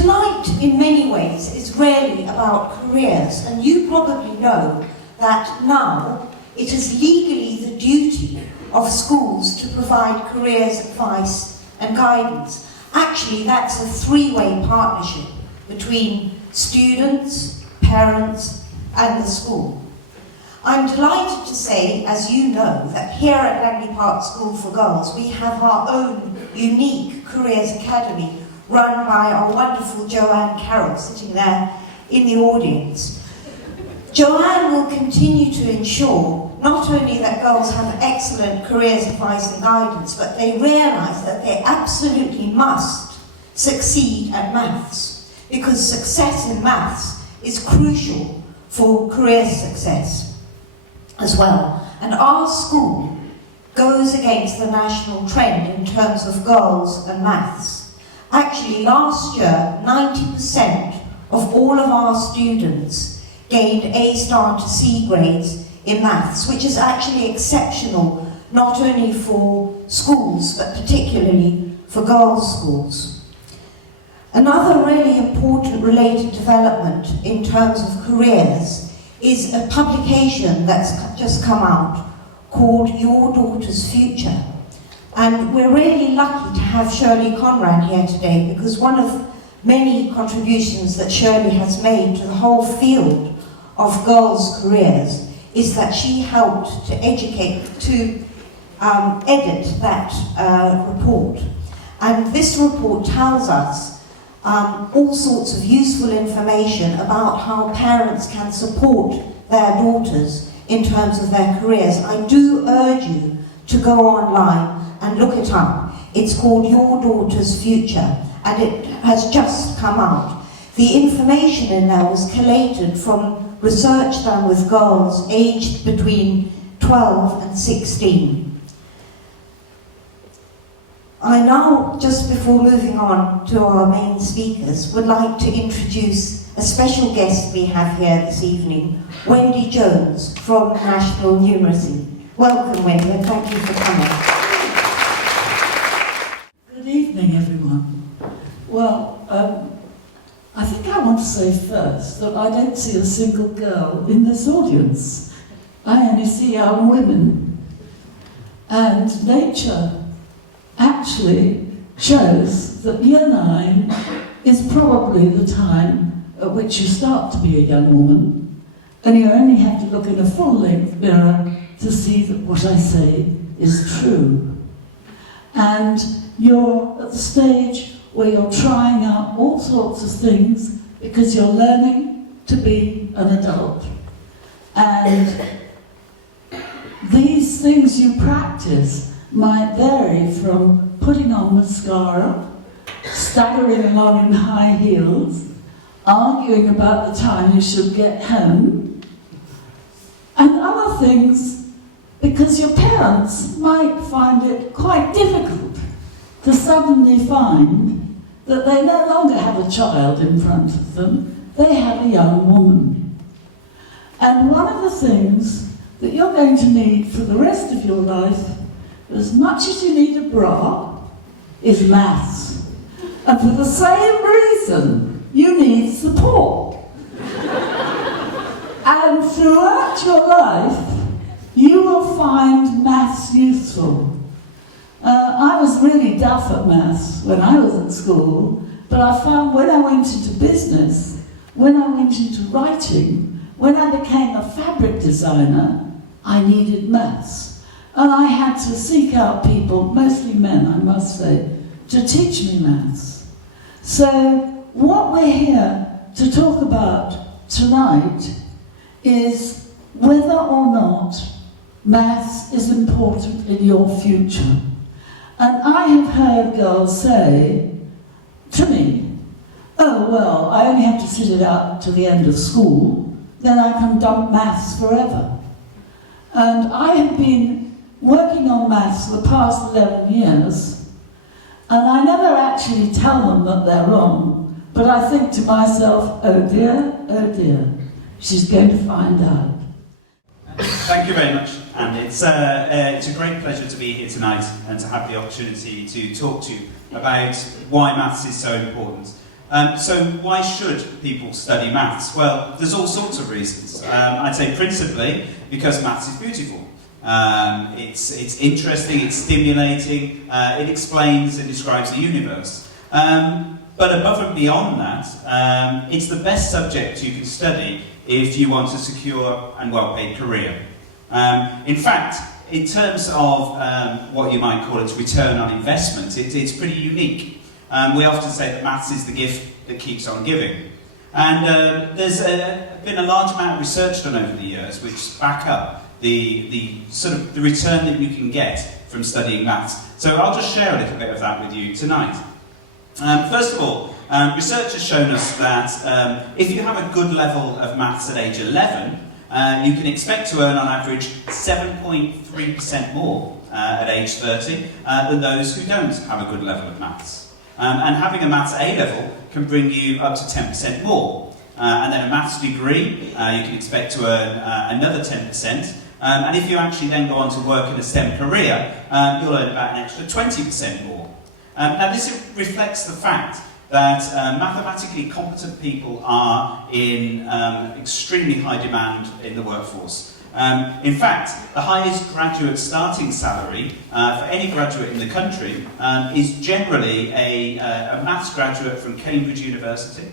Tonight, in many ways, is really about careers, and you probably know that now it is legally the duty of schools to provide careers advice and guidance. Actually, that's a three-way partnership between students, parents, and the school. I'm delighted to say, as you know, that here at Langley Park School for Girls, we have our own unique Careers Academy run by our wonderful Joanne Carroll, sitting there in the audience. Joanne will continue to ensure not only that girls have excellent careers advice and guidance, but they realise that they absolutely must succeed at maths, because success in maths is crucial for career success as well. And our school goes against the national trend in terms of girls and maths. Actually, last year, 90% of all of our students gained A star to C grades in maths, which is actually exceptional, not only for schools, but particularly for girls' schools. Another really important related development in terms of careers is a publication that's just come out called Your Daughter's Future. And we're really lucky to have Shirley Conrad here today, because one of many contributions that Shirley has made to the whole field of girls' careers is that she helped to edit that report. And this report tells us all sorts of useful information about how parents can support their daughters in terms of their careers. I do urge you to go online and look it up. It's called Your Daughter's Future, and it has just come out. The information in there was collated from research done with girls aged between 12 and 16. I now, just before moving on to our main speakers, would like to introduce a special guest we have here this evening, Wendy Jones from National Numeracy. Welcome, Wendy, and thank you for coming. Good evening, everyone. Well, I think I want to say first that I don't see a single girl in this audience. I only see young women. And nature actually shows that year 9 is probably the time at which you start to be a young woman, and you only have to look in a full-length mirror to see that what I say is true. And you're at the stage where you're trying out all sorts of things because you're learning to be an adult. And these things you practice might vary from putting on mascara, staggering along in high heels, arguing about the time you should get home, and other things because your parents might find it quite difficult to suddenly find that they no longer have a child in front of them, they have a young woman. And one of the things that you're going to need for the rest of your life, as much as you need a bra, is maths. And for the same reason, you need support. And throughout your life, you will find maths useful. I was really duff at maths when I was at school, but I found when I went into business, when I went into writing, when I became a fabric designer, I needed maths. And I had to seek out people, mostly men I must say, to teach me maths. So what we're here to talk about tonight is whether or not maths is important in your future. And I have heard girls say to me, oh well, I only have to sit it out to the end of school, then I can dump maths forever. And I have been working on maths for the past 11 years, and I never actually tell them that they're wrong, but I think to myself, oh dear, she's going to find out. Thank you very much, and it's a great pleasure to be here tonight and to have the opportunity to talk to you about why maths is so important. So why should people study maths? Well, there's all sorts of reasons. I'd say principally because maths is beautiful. It's interesting, it's stimulating, it explains and describes the universe. But above and beyond that, it's the best subject you can study if you want a secure and well-paid career. In fact, in terms of what you might call its return on investment, it's pretty unique. We often say that maths is the gift that keeps on giving. And there's been a large amount of research done over the years which back up the sort of the return that you can get from studying maths. So I'll just share a little bit of that with you tonight. First of all, research has shown us that if you have a good level of maths at age 11, you can expect to earn on average 7.3% more at age 30 than those who don't have a good level of maths. And having a maths A level can bring you up to 10% more. And then a maths degree, you can expect to earn another 10%. And if you actually then go on to work in a STEM career, you'll earn about an extra 20% more. Now this reflects the fact that mathematically competent people are in extremely high demand in the workforce. In fact, the highest graduate starting salary for any graduate in the country is generally a maths graduate from Cambridge University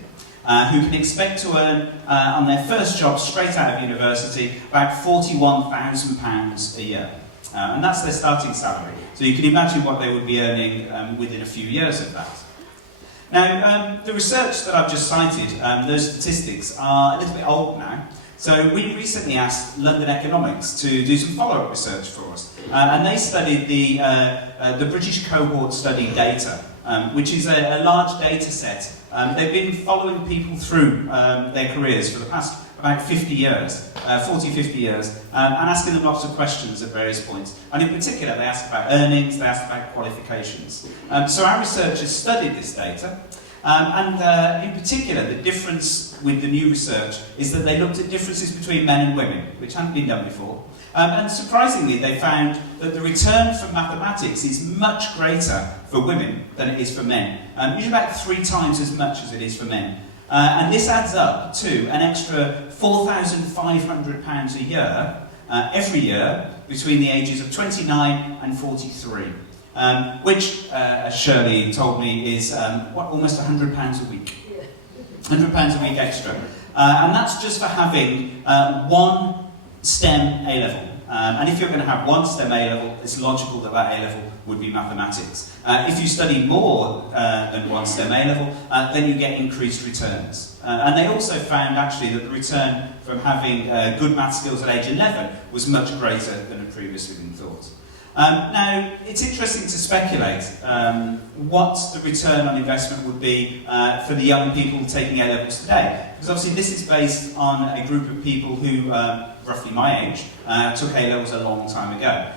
who can expect to earn on their first job straight out of university about £41,000 a year. And that's their starting salary. So you can imagine what they would be earning within a few years of that. Now, the research that I've just cited, those statistics are a little bit old now. So we recently asked London Economics to do some follow-up research for us. And they studied the British cohort study data, which is a large data set. They've been following people through their careers for the past about 50 years, 40, 50 years, and asking them lots of questions at various points. And in particular, they asked about earnings, they asked about qualifications. So our researchers studied this data, and in particular, the difference with the new research is that they looked at differences between men and women, which hadn't been done before. And surprisingly, they found that the return from mathematics is much greater for women than it is for men, usually about 3 times as much as it is for men. And this adds up to an extra £4,500 a year, every year, between the ages of 29 and 43. Which, as Shirley told me, is almost £100 a week. £100 a week extra. And that's just for having one STEM A-level. And if you're going to have one STEM A-level, it's logical that that A-level would be mathematics. If you study more than one STEM A-level, then you get increased returns. And they also found, actually, that the return from having good math skills at age 11 was much greater than had previously been thought. Now, it's interesting to speculate what the return on investment would be for the young people taking A-levels today. Because obviously this is based on a group of people who, roughly my age, took A-levels a long time ago.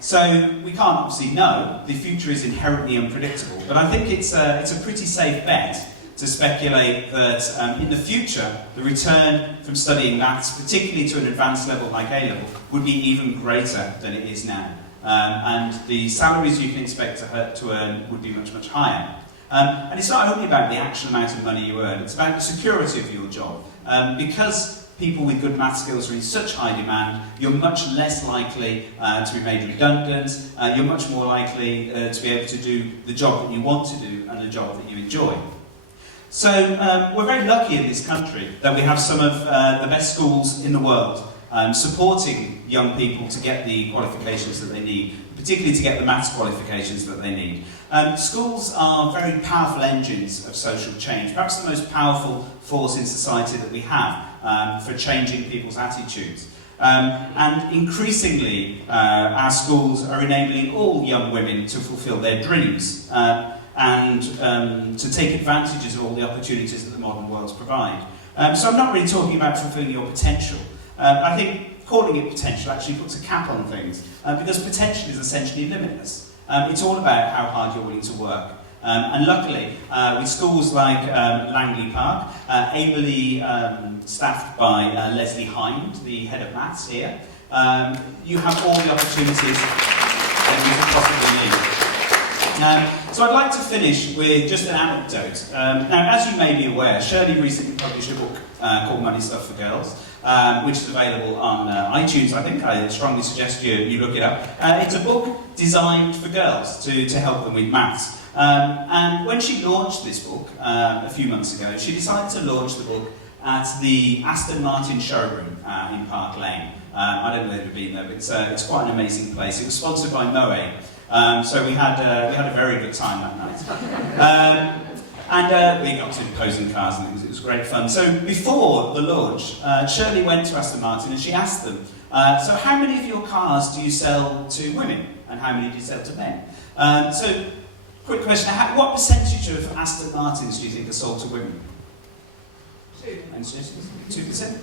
So we can't obviously know. The future is inherently unpredictable. But I think it's a pretty safe bet to speculate that in the future, the return from studying maths, particularly to an advanced level like A-level, would be even greater than it is now. And the salaries you can expect to earn would be much, much higher. And it's not only about the actual amount of money you earn, it's about the security of your job. Because people with good math skills are in such high demand, you're much less likely to be made redundant, you're much more likely to be able to do the job that you want to do and the job that you enjoy. So we're very lucky in this country that we have some of the best schools in the world supporting young people to get the qualifications that they need, particularly to get the maths qualifications that they need. Schools are very powerful engines of social change, perhaps the most powerful force in society that we have for changing people's attitudes. And increasingly, our schools are enabling all young women to fulfil their dreams and to take advantages of all the opportunities that the modern world provides. So I'm not really talking about fulfilling your potential. I think calling it potential actually puts a cap on things, because potential is essentially limitless. It's all about how hard you're willing to work. And luckily, with schools like Langley Park, ably staffed by Leslie Hind, the head of maths here, you have all the opportunities that you could possibly need. So I'd like to finish with just an anecdote. Now, as you may be aware, Shirley recently published a book called Money Stuff for Girls, which is available on iTunes, I think. I strongly suggest you look it up. It's a book designed for girls to help them with maths. And when she launched this book a few months ago, she decided to launch the book at the Aston Martin showroom in Park Lane. I don't know if you've been there, but it's quite an amazing place. It was sponsored by Moe, so we had a very good time that night. And we got to posing cars, and it was great fun. So before the launch, Shirley went to Aston Martin and she asked them, so how many of your cars do you sell to women, and how many do you sell to men? So, quick question, what percentage of Aston Martins do you think are sold to women? 2%?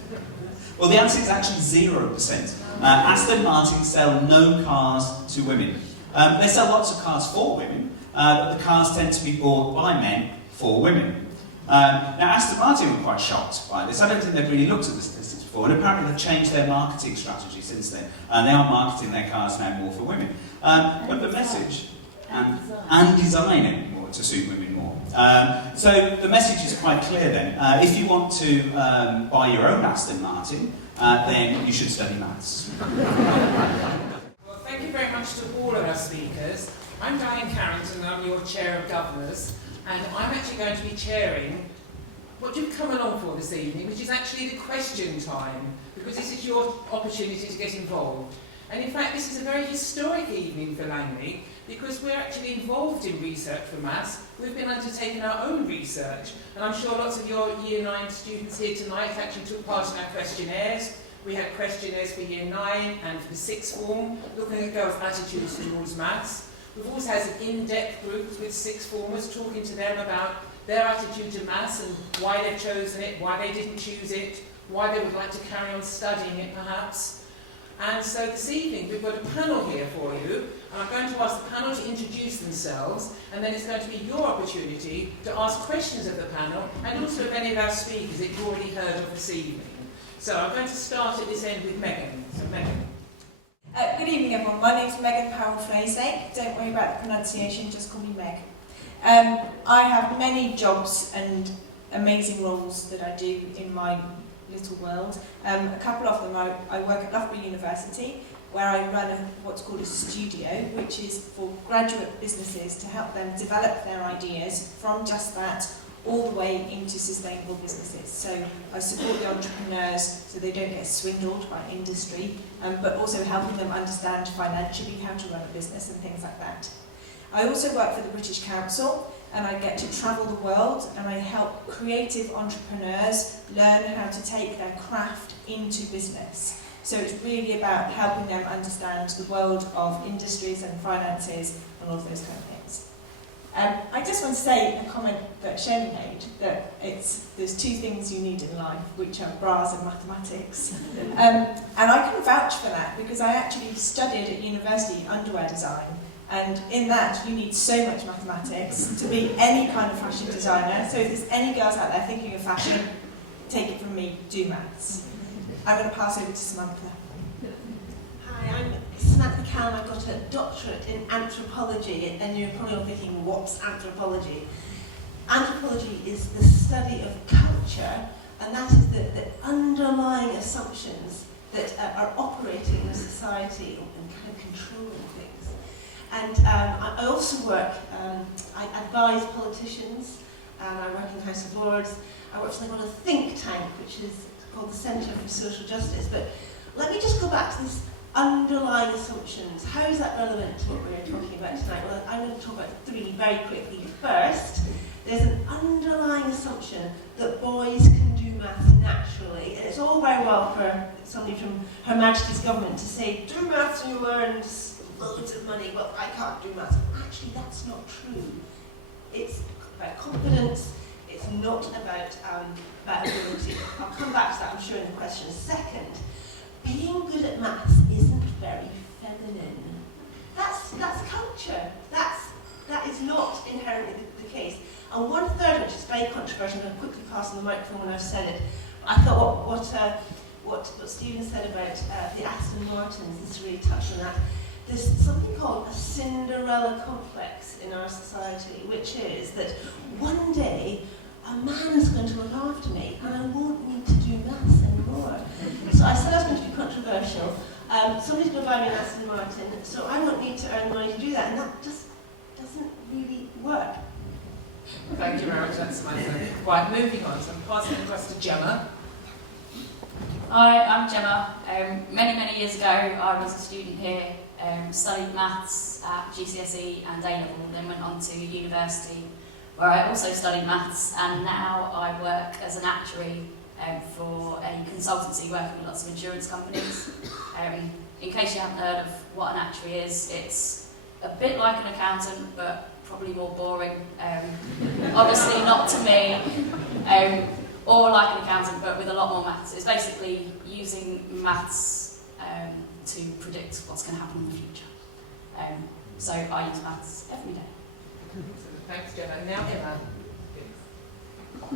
Well, the answer is actually 0%. Aston Martin sell no cars to women. They sell lots of cars for women, but the cars tend to be bought by men for women. Now, Aston Martin were quite shocked by this. I don't think they've really looked at the statistics before, and apparently they've changed their marketing strategy since then. They are marketing their cars now more for women. But the message, and designing more to suit women more. So the message is quite clear then. If you want to buy your own Aston Martin, then you should study maths. Well, thank you very much to all of our speakers. I'm Diane Carrington, and I'm your Chair of Governors, and I'm actually going to be chairing what you've come along for this evening, which is actually the question time, because this is your opportunity to get involved. And in fact, this is a very historic evening for Langley, because we're actually involved in research for maths. We've been undertaking our own research, and I'm sure lots of your Year 9 students here tonight actually took part in our questionnaires. We had questionnaires for Year 9 and for the 6th form, looking at girls' attitudes towards maths. We've also had some in-depth groups with 6th formers talking to them about their attitude to maths and why they've chosen it, why they didn't choose it, why they would like to carry on studying it perhaps. And so this evening we've got a panel here for you, and I'm going to ask the panel to introduce themselves, and then it's going to be your opportunity to ask questions of the panel and also of any of our speakers that you've already heard of this evening. So I'm going to start at this end with Megan. So Megan. Good evening everyone, my name's Megan Powell-Fraser. Don't worry about the pronunciation, just call me Meg. I have many jobs and amazing roles that I do in my little world. A couple of them, I work at Loughborough University, where I run what's called a studio, which is for graduate businesses to help them develop their ideas from just that all the way into sustainable businesses. So I support the entrepreneurs so they don't get swindled by industry, but also helping them understand financially how to run a business and things like that. I also work for the British Council, and I get to travel the world, and I help creative entrepreneurs learn how to take their craft into business. So it's really about helping them understand the world of industries and finances and all of those kind of things. I just want to say a comment that Shirley made, that there's two things you need in life, which are bras and mathematics. And I can vouch for that, because I actually studied at university underwear design. And in that, you need so much mathematics to be any kind of fashion designer. So if there's any girls out there thinking of fashion, take it from me, do maths. I'm going to pass over to Samantha. Hi, I'm Samantha Callum. I've got a doctorate in anthropology, and you're probably all thinking, what's anthropology? Anthropology is the study of culture, and that is the underlying assumptions that are operating in a society and kind of controlling things. And I also work, I advise politicians, and I work in the House of Lords. I work for something called a think tank, which is called the Centre for Social Justice. But let me just go back to this underlying assumptions. How is that relevant to what we're talking about tonight? Well, I'm going to talk about three very quickly. First, there's an underlying assumption that boys can do maths naturally. And it's all very well for somebody from Her Majesty's government to say, do maths and you'll earn loads of money. Well, I can't do maths. Actually, that's not true. It's about confidence. It's not about ability. I'll come back to that, I'm sure, in the questions. Second, being good at maths isn't very feminine. That's culture. That is not inherently the case. And one third, which is very controversial, I'm going to quickly pass on the microphone when I've said it. I thought what Stephen said about the Aston Martins, this really touched on that. there's something called a Cinderella complex in our society, which is that one day a man is going to look after me and I won't need to do maths anymore. So I said I was going to be controversial. Somebody's going to buy me an Aston Martin, so I won't need to earn money to do that, and that just doesn't really work. Thank you very much, that's my thing. Right, moving on, so I'm passing across to Gemma. Hi, I'm Gemma. Many years ago, I was a student here, studied maths at GCSE and A-level, then went on to university where I also studied maths, and now I work as an actuary for a consultancy working with lots of insurance companies. In case you haven't heard of what an actuary is, it's a bit like an accountant, but probably more boring. Obviously not to me, or like an accountant, but with a lot more maths. It's basically using maths to predict what's going to happen in the future. So I use maths every day. Thanks, Gemma. Now Emma.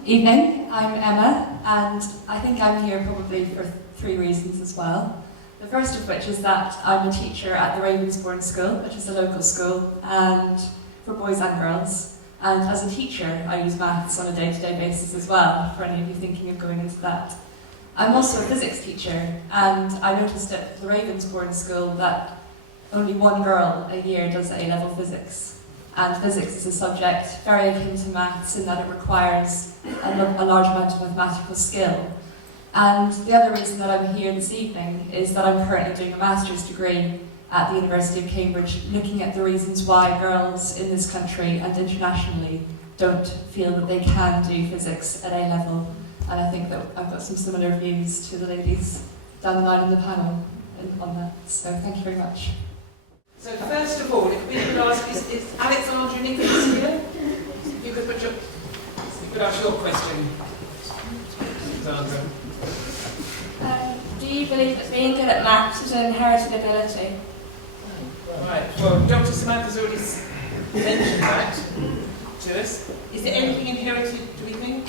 Evening, I'm Emma, and I think I'm here probably for 3 reasons as well. The first of which is that I'm a teacher at the Ravensbourne School, which is a local school, and for boys and girls. And as a teacher, I use maths on a day-to-day basis as well, for any of you thinking of going into that. I'm also a physics teacher, and I noticed at the Ravensbourne School that only 1 girl a year does A-level physics. And physics is a subject very akin to maths in that it requires a large amount of mathematical skill. And the other reason that I'm here this evening is that I'm currently doing a master's degree at the University of Cambridge, looking at the reasons why girls in this country and internationally don't feel that they can do physics at A-level. And I think that I've got some similar views to the ladies down the line in the panel on that. So thank you very much. So first of all, if we could ask, is Alexandra Nicholas here? You could ask your question, Alexandra. Do you believe that being good at maths is an inherited ability? Right, well, Dr. Samantha's already mentioned that to us. Is there anything inherited, do we think?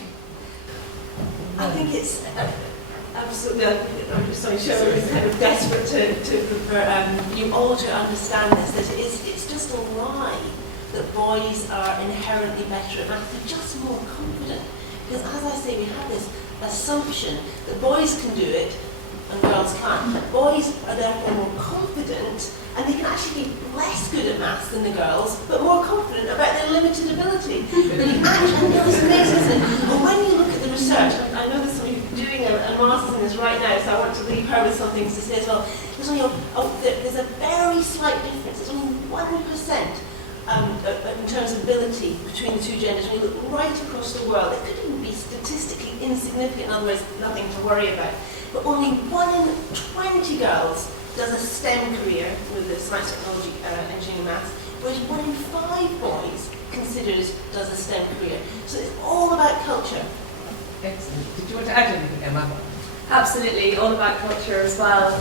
I think it's absolutely, I'm sorry, Cheryl is kind of desperate for you all to understand this, that it's just a lie that boys are inherently better at maths. They're just more confident. Because as I say, we have this assumption that boys can do it and girls can't. Boys are therefore more confident, and they can actually be less good at maths than the girls, but more confident about their limited ability. And it's amazing, isn't it? But when you look at the research, I know there's somebody doing a master's in this right now, so I want to leave her with some things to say as well. There's a very slight difference. It's only 1% in terms of ability between the two genders. When you look right across the world, it could even be statistically insignificant, in other words, nothing to worry about. But only 1 in 20 girls does a STEM career with the science, technology, engineering, maths, whereas 1 in 5 boys does a STEM career. So it's all about culture. Excellent. Did you want to add anything, Emma? Absolutely, all about culture as well.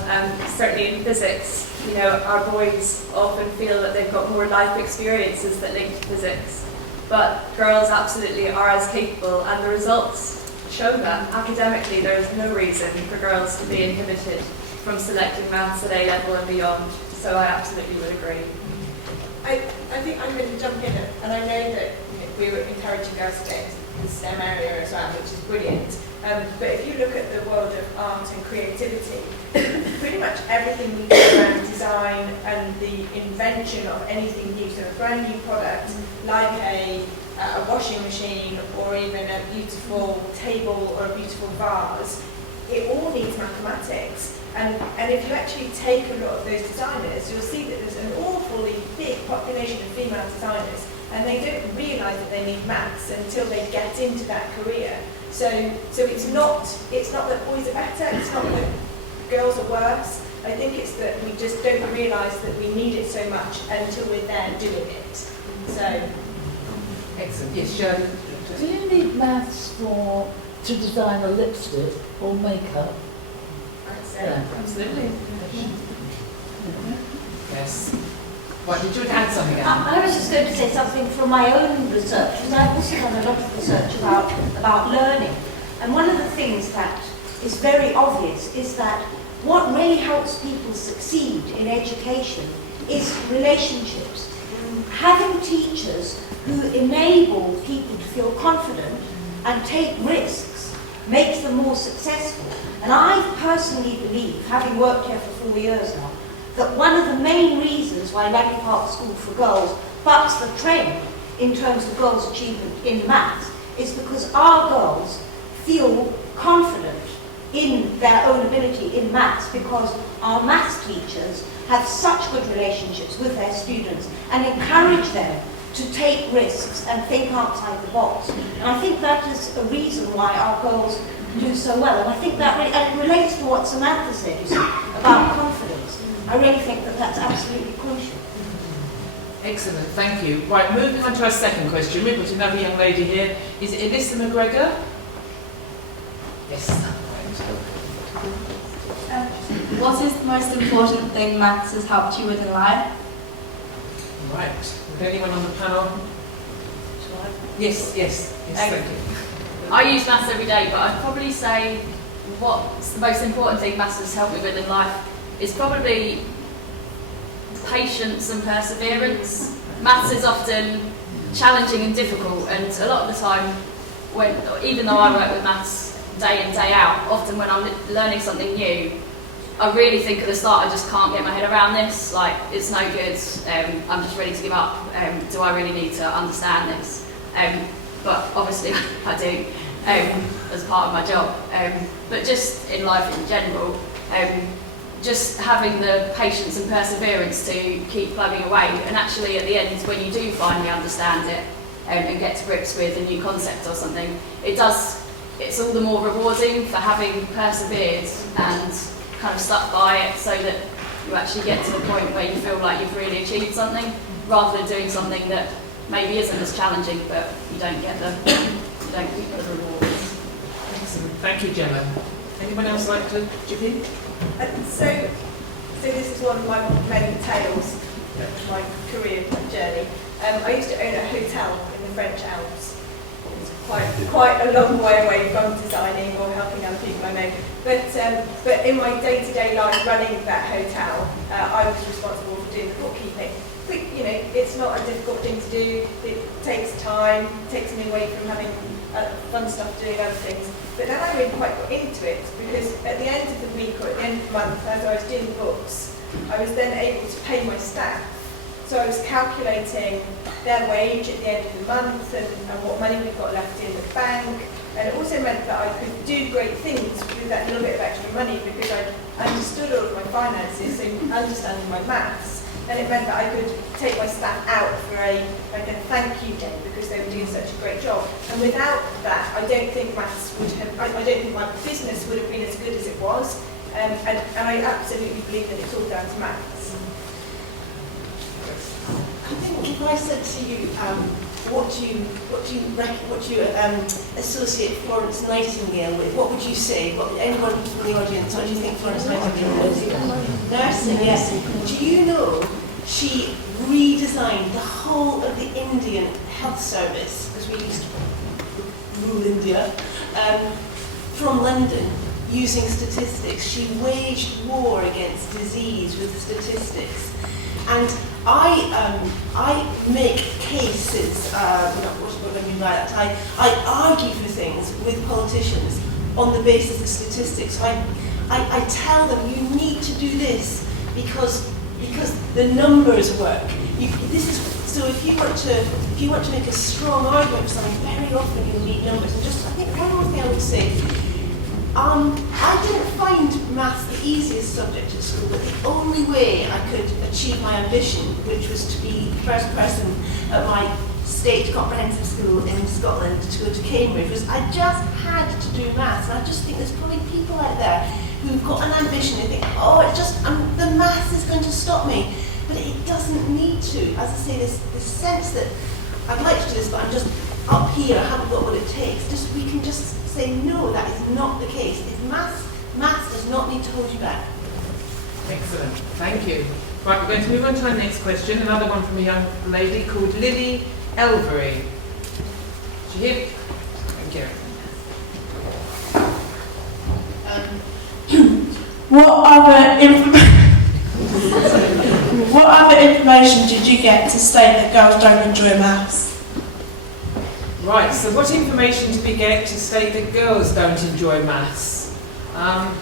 Certainly in physics, you know, our boys often feel that they've got more life experiences that link to physics, but girls absolutely are as capable, and the results show that. Academically, there is no reason for girls to be inhibited from selecting maths at A-level and beyond, so I absolutely would agree. I think I'm going to jump in, and I know that we were encouraging girls to get into the STEM area as well, which is brilliant. But if you look at the world of art and creativity, pretty much everything we do around design and the invention of anything new, so a brand new product like a washing machine or even a beautiful table or a beautiful vase, it all needs mathematics. And if you actually take a lot of those designers, you'll see that there's an awfully big population of female designers, and they don't realise that they need maths until they get into that career. So it's not that boys are better, it's not that girls are worse. I think it's that we just don't realise that we need it so much until we're there doing it. So. Excellent. Yes, Shirley. Do you need maths to design a lipstick or makeup? I'd say Yeah. absolutely. Yes. What, did you add something, Anne? I was just going to say something from my own research, because I've also done a lot of research about learning. And one of the things that is very obvious is that what really helps people succeed in education is relationships. Having teachers who enable people to feel confident and take risks makes them more successful. And I personally believe, having worked here for 4 years now, that one of the main reasons why Langley Park School for Girls bucks the trend in terms of girls' achievement in maths is because our girls feel confident in their own ability in maths because our maths teachers have such good relationships with their students and encourage them to take risks and think outside the box. And I think that is a reason why our girls do so well. And I think that and it relates to what Samantha said, you see, about confidence. I really think that that's absolutely crucial. Excellent, thank you. Right, moving on to our second question. We've got another young lady here. Is it Alyssa McGregor? Yes. What is the most important thing maths has helped you with in life? Right. With anyone on the panel? Yes, thank you. I use maths every day, but I'd probably say what's the most important thing maths has helped me with in life is probably patience and perseverance. Maths is often challenging and difficult, and a lot of the time, even though I work with maths day in, day out, often when I'm learning something new, I really think at the start I just can't get my head around this, like it's no good, I'm just ready to give up, do I really need to understand this? But obviously I do, as part of my job. But just in life in general, just having the patience and perseverance to keep plugging away, and actually at the end when you do finally understand it and get to grips with a new concept or something, it's all the more rewarding for having persevered and kind of stuck by it, so that you actually get to the point where you feel like you've really achieved something, rather than doing something that maybe isn't as challenging, but you don't get the rewards. Excellent, thank you, Gemma. Anyone else like to chip in? So this is one of my many tales of my career journey. I used to own a hotel in the French Alps. It's quite a long way away from designing or helping other people I know. But in my day-to-day life running that hotel, I was responsible for doing the bookkeeping. But, it's not a difficult thing to do. It takes time, takes me away from having fun stuff doing other things. But then I really quite got into it, because at the end of the week or at the end of the month, as I was doing the books, I was then able to pay my staff. So I was calculating their wage at the end of the month and what money we've got left in the bank. And it also meant that I could do great things with that little bit of extra money, because I understood all of my finances, so understanding my maths. And it meant that I could take my staff out for a thank you day, because they were doing such a great job. And without that, I don't think maths would have, I don't think my business would have been as good as it was. And I absolutely believe that it's all down to maths. I think if I said to you, what do you associate Florence Nightingale with, what would you say? Anyone from the audience, what do you think Florence Nightingale is? Nursing, yes. Do you know she redesigned the whole of the Indian health service, because we used to rule India, from London, using statistics. She waged war against disease with statistics. And I make cases, what do I mean by that? I argue for things with politicians on the basis of statistics. I tell them, you need to do this because the numbers work. So if you want to make a strong argument for something, very often you'll need numbers. And just, I think one more thing I would say, I didn't find maths the easiest subject at school, but the only way I could achieve my ambition, which was to be the first person at my state comprehensive school in Scotland to go to Cambridge, was I just had to do maths. And I just think there's probably people out there who've got an ambition, they think, the maths is going to stop me. But it doesn't need to. As I say, this sense that I'd like to do this, but I'm just up here, I haven't got what it takes. We can just say, no, that is not the case. If maths does not need to hold you back. Excellent, thank you. Right, we're going to move on to our next question, another one from a young lady called Lily Elvery. Is she here? Thank you. What other What other information did you get to state that girls don't enjoy maths? Right, so what information did we get to state that girls don't enjoy maths? I'm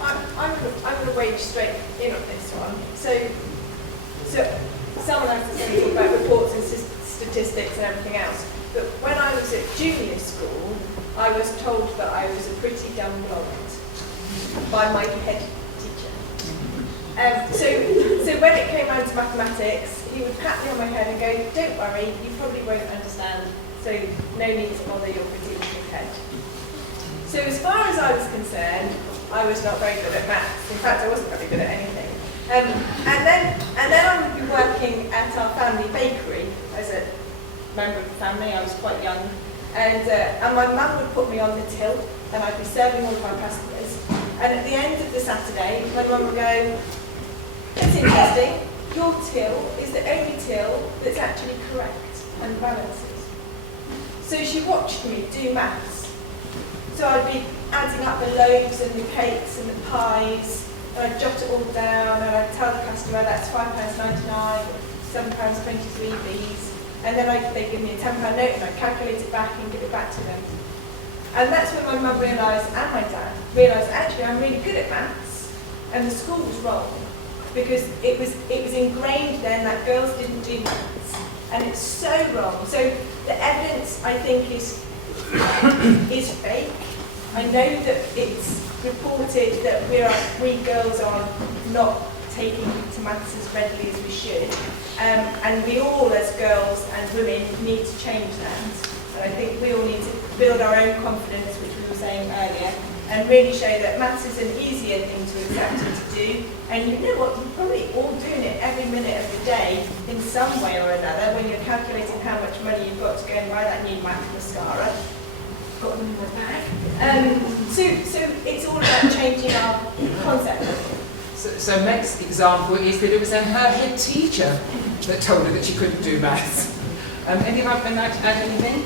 going to wade straight in on this one. So someone has to say about reports and statistics and everything else. But when I was at junior school, I was told that I was a pretty dumb blonde by my head teacher. So when it came round to mathematics, he would pat me on my head and go, "Don't worry, you probably won't understand, so no need to bother your pretty little head." So as far as I was concerned, I was not very good at maths. In fact, I wasn't very good at anything. And then I would be working at our family bakery as a member of the family. I was quite young, and my mum would put me on the till, and I'd be serving all of our customers. And at the end of the Saturday, my mum would go, "It's interesting. Your till is the only till that's actually correct and balances." So she watched me do maths. So I'd be adding up the loaves and the cakes and the pies, and I'd jot it all down, and I'd tell the customer that's £5.99, £7.23 fees, and then they'd give me a £10 note, and I'd calculate it back and give it back to them. And that's when my mum realised, and my dad realised, actually I'm really good at maths, and the school was wrong, because it was ingrained then that girls didn't do maths, and it's so wrong. So the evidence, I think, is fake. I know that it's reported that we girls are not taking to maths as readily as we should, and we all as girls and women need to change that. And I think we all need to build our own confidence, which we were saying earlier, and really show that maths is an easier thing to accept and to do. And you know what, you're probably all doing it every minute of the day in some way or another when you're calculating how much money you've got to go and buy that new math mascara. Got them in my bag. So it's all about changing our concept. So Meg's example is that it was her head teacher that told her that she couldn't do maths. Anyone can add anything?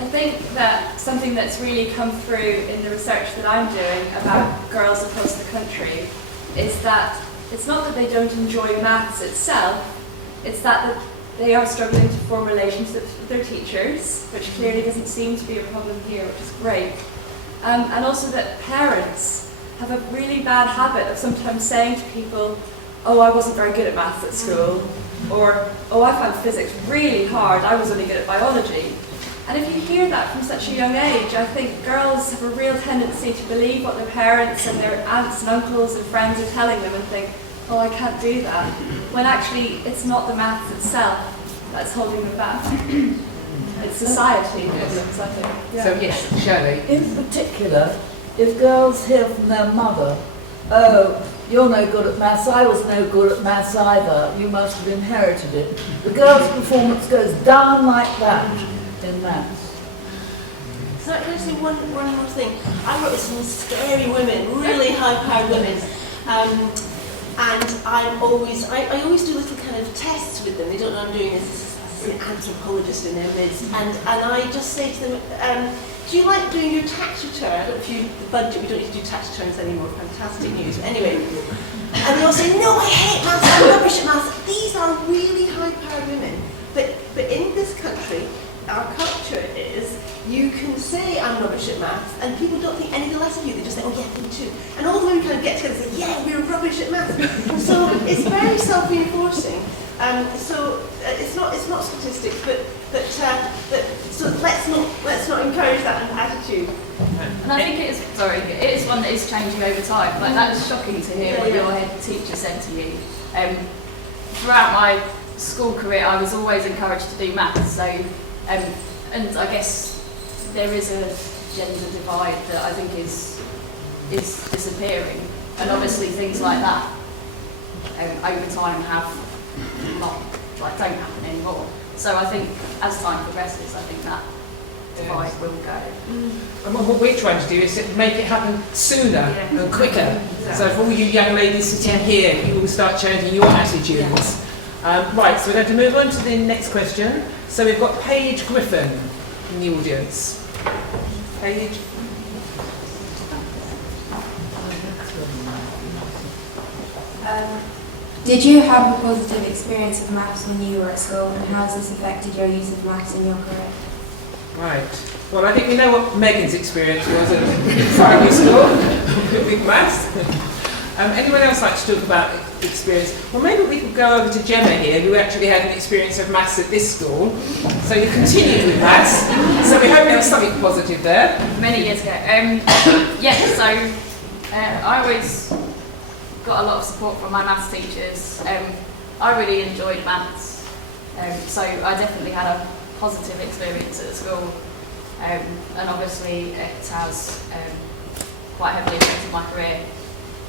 I think that something that's really come through in the research that I'm doing about girls across the country is that it's not that they don't enjoy maths itself, it's that they are struggling to form relationships with their teachers, which clearly doesn't seem to be a problem here, which is great. And also that parents have a really bad habit of sometimes saying to people, "Oh, I wasn't very good at maths at school," or "Oh, I found physics really hard, I was only good at biology." And if you hear that from such a young age, I think girls have a real tendency to believe what their parents and their aunts and uncles and friends are telling them and think, "Oh, I can't do that," when actually it's not the maths itself that's holding them back. It's society problems, I think. So yes, Shirley. In particular, if girls hear from their mother, "Oh, you're no good at maths, I was no good at maths either, you must have inherited it," the girl's performance goes down like that in maths. So can I say one more thing? I work with some scary women, really high-powered women, and I always do little kind of tests with them. They don't know I'm doing this as an anthropologist in their midst, and I just say to them, "Do you like doing your tax return?" I don't know if you the budget. We don't need to do tax returns anymore. Fantastic news. But anyway, and they all say, "No, I hate maths. I'm rubbish at maths." These are really high-powered women, but in this country, our culture is you can say I'm rubbish at maths and people don't think any the less of you. They just say, "Oh yeah, me too." And all the women kind of get together and say, "Yeah, we're rubbish at maths." So it's very self-reinforcing. So it's not statistics, but so let's not encourage that attitude. And I think it is one that is changing over time. Like that is shocking to hear what your head teacher said to you. Throughout my school career, I was always encouraged to do maths. So, and I guess there is a gender divide that I think is disappearing, and obviously things like that over time don't happen anymore. So I think as time progresses, I think that divide will go. And what we're trying to do is to make it happen sooner and quicker. So for all you young ladies sitting here, you will start changing your attitudes. Right, so we're going to move on to the next question. So we've got Paige Griffin in the audience. Paige. Did you have a positive experience of maths when you were at school, and how has this affected your use of maths in your career? Right. Well, I think we know what Megan's experience was at primary school with maths. Anyone else like to talk about experience? Well, maybe we could go over to Gemma here, who actually had an experience of maths at this school. So you continued with maths. So we hope there was something positive there. Many years ago. I always got a lot of support from my maths teachers. I really enjoyed maths. So I definitely had a positive experience at school. And obviously it has quite heavily affected my career,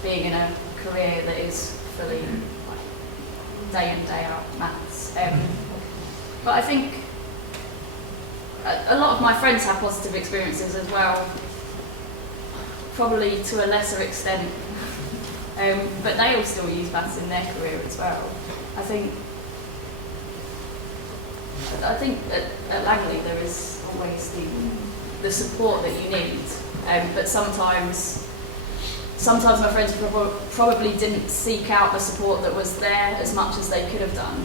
being in a career that is fully day in, day out maths. But I think a lot of my friends have positive experiences as well, probably to a lesser extent, but they all still use maths in their career as well. I think at Langley there is always the support that you need, but sometimes my friends probably didn't seek out the support that was there as much as they could have done,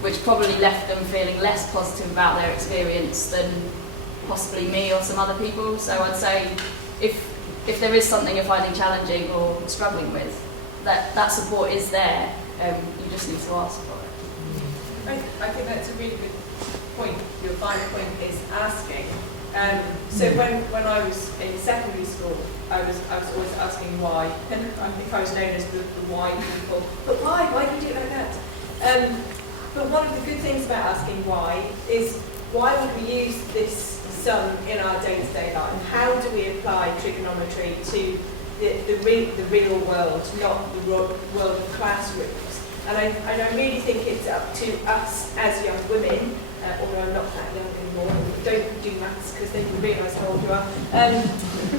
which probably left them feeling less positive about their experience than possibly me or some other people. So I'd say if there is something you're finding challenging or struggling with, that support is there, you just need to ask for it. I think that's a really good point. Your final point is asking. So when I was in secondary school, I was always asking why, and I think I was known as the why people. But why? Why do you do it like that? But one of the good things about asking why is, why would we use this sum in our day-to-day life? How do we apply trigonometry to the real world, not the world of classrooms? And I really think it's up to us as young women, although I'm not that young anymore, don't do maths because then you realise how old you are.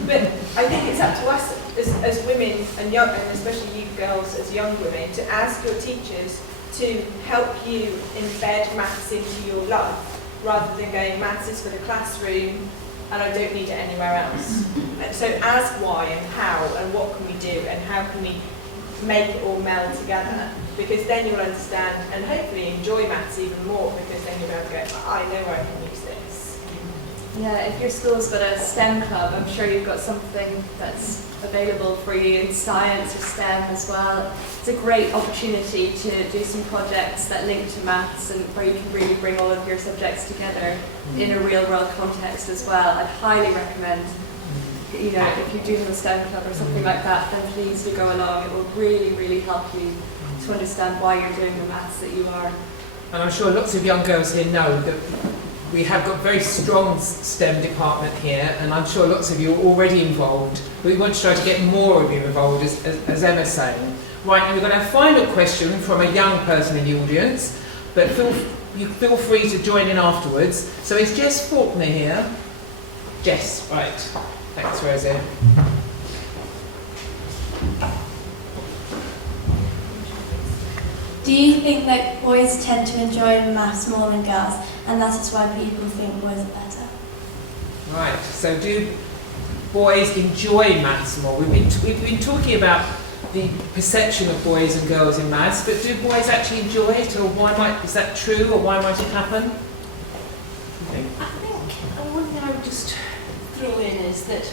But I think it's up to us as women and especially you girls as young women, to ask your teachers to help you embed maths into your life, rather than going, maths is for the classroom and I don't need it anywhere else. So ask why and how and what can we do and how can we make it all meld together, because then you'll understand and hopefully enjoy maths even more, because then you'll be able to go, I know where I can use this. Yeah, if your school's got a STEM club, I'm sure you've got something that's available for you in science or STEM as well. It's a great opportunity to do some projects that link to maths and where you can really bring all of your subjects together in a real world context as well. I'd highly recommend, if you do have a STEM club or something like that, then please do go along. It will really, really help you to understand why you're doing the maths that you are. And I'm sure lots of young girls here know that we have got a very strong STEM department here, and I'm sure lots of you are already involved. But we want to try to get more of you involved, as Emma's saying. Right, and we're going to have a final question from a young person in the audience, but feel free to join in afterwards. So is Jess Faulkner here? Jess, right. Thanks, Rosie. Do you think that boys tend to enjoy maths more than girls, and that is why people think boys are better? Right, so do boys enjoy maths more? We've been talking about the perception of boys and girls in maths, but do boys actually enjoy it, or is that true, or why might it happen? I think one thing I would just throw in is that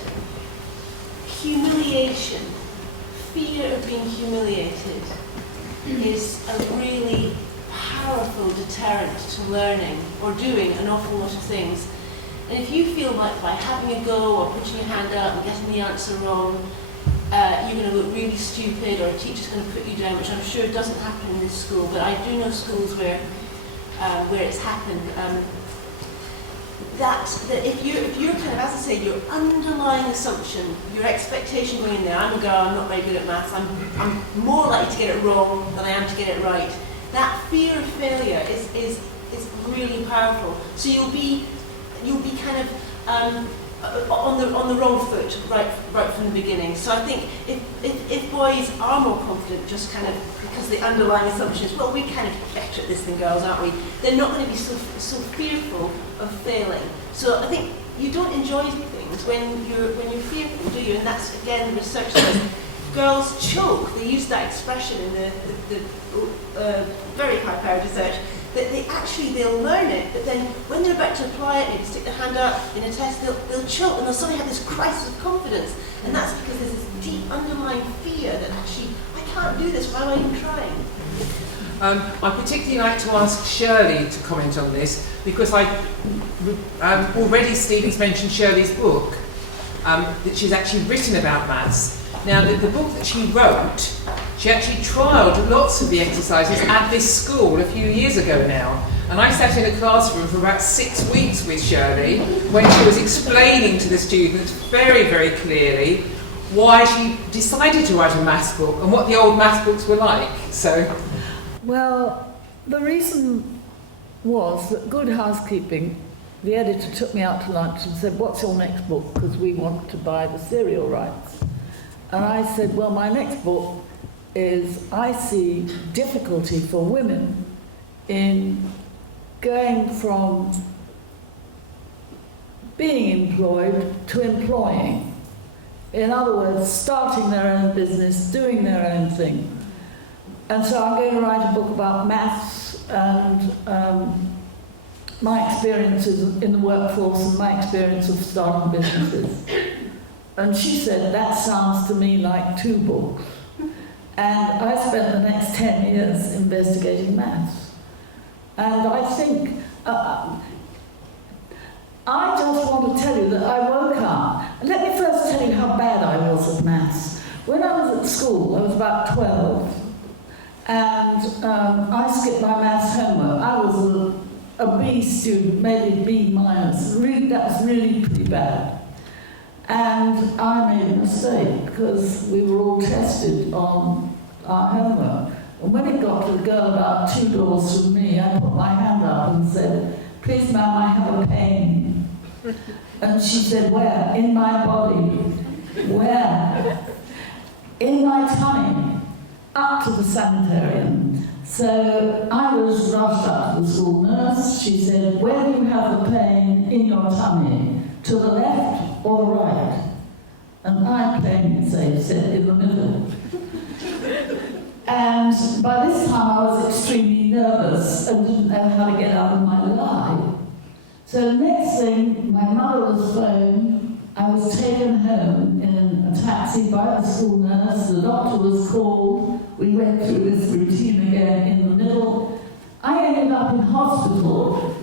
humiliation, fear of being humiliated, is a really powerful deterrent to learning or doing an awful lot of things. And if you feel like by having a go or putting your hand up and getting the answer wrong, you're going to look really stupid, or a teacher's going to put you down, which I'm sure doesn't happen in this school, but I do know schools where it's happened. That if you're kind of, as I say, your underlying assumption, your expectation going in there, I'm a girl, I'm not very good at maths, I'm more likely to get it wrong than I am to get it right. That fear of failure is really powerful. So you'll be kind of on the wrong foot right from the beginning. So I think if boys are more confident, just kind of because the underlying assumption is, well, we're kind of better at this than girls, aren't we? They're not going to be so fearful of failing. So I think you don't enjoy things when you're fearful, do you? And that's, again, research says girls chalk. They use that expression in the very high-powered research. That they'll learn it, but then when they're about to apply it, maybe stick their hand up in a test, they'll choke and they'll suddenly have this crisis of confidence. And that's because there's this deep underlying fear that actually, I can't do this, why am I even trying? I'd particularly like to ask Shirley to comment on this, because already Stephen's mentioned Shirley's book that she's actually written about maths. Now, the book that she wrote, she actually trialled lots of the exercises at this school a few years ago now. And I sat in a classroom for about 6 weeks with Shirley when she was explaining to the students very, very clearly why she decided to write a maths book and what the old maths books were like. So, well, the reason was that Good Housekeeping, the editor took me out to lunch and said, what's your next book? Because we want to buy the serial rights. And I said, well, my next book is I see difficulty for women in going from being employed to employing. In other words, starting their own business, doing their own thing. And so I'm going to write a book about maths and my experiences in the workforce and my experience of starting businesses. And she said, that sounds to me like 2 books. And I spent the next 10 years investigating maths. And I think, I just want to tell you that I woke up. Let me first tell you how bad I was at maths. When I was at school, I was about 12, and I skipped my maths homework. I was a B student, maybe B minus. Really, that was really pretty bad. And I made a mistake because we were all tested on our homework. And when it got to the girl about 2 doors from me, I put my hand up and said, please ma'am, I have a pain. And she said, where? In my body. Where? In my tummy. Up to the sanitarium. So I was rushed up to the school nurse. She said, where do you have the pain in your tummy? To the left or the right? And I plainly said in the middle. And by this time I was extremely nervous and didn't know how to get out of my lie. So the next thing, my mother was phoned. I was taken home in a taxi by the school nurse. The doctor was called. We went through this routine again in the middle. I ended up in hospital